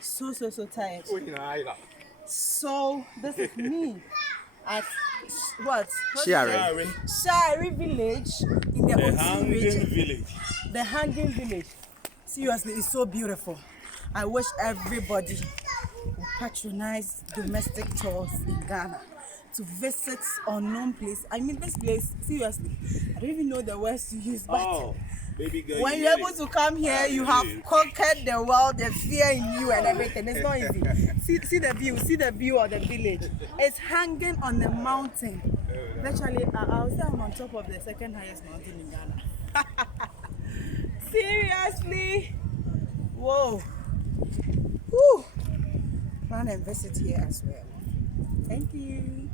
So tired. So this is me at what? Shari. Shari village in the Volta Hanging region. village. The hanging village. Seriously, it's so beautiful. I wish everybody would patronize domestic tours in Ghana to visit unknown place. I mean, this place, seriously, I don't even know the words to use, but Oh, baby girl. when you're able to come here, you have conquered the world, the fear in you and everything. It's not easy. See the view of the village. It's hanging on the mountain. Virtually, I'll say I'm on top of the second highest mountain in Ghana. Seriously? Whoa. Whew. Plan and visit here as well. Thank you.